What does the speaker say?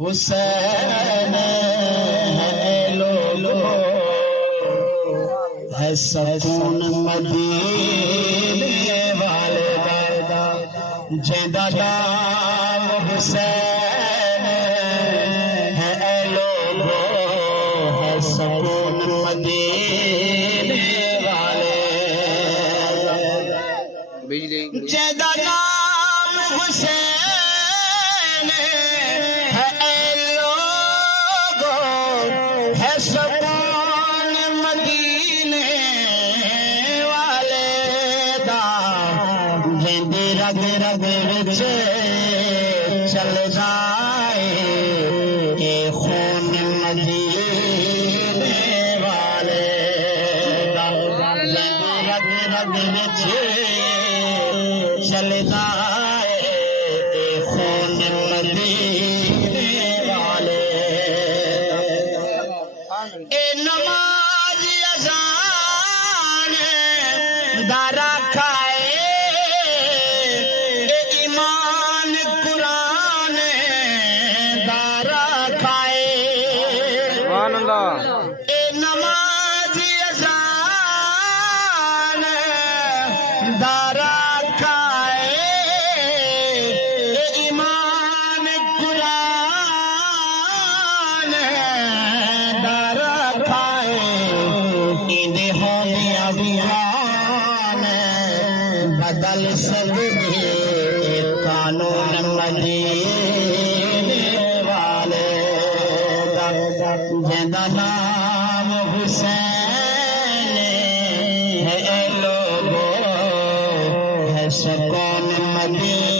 حسین ہے لولو ہے سکون مدینے والے دا جیندہ نام حسین ہے لولو ہے سکون مدینے والے جیندہ نام حسین ہے لوگو ہے سکون مدینے والے دا جیندی رگ رگ وچ چل جائے اے خون مدینے والے دا جیندی رگ رگ وچ چل جائے اے خون مدینے والے اے نماز اذان دارا کھائے اے ایمان قرآن دارا کھائے سبحان اللہ اے نماز اذان دارا بدل سکتے قانون مدینے والے دا جیندہ نام حسین ہے لوگو ہے سکون مدینے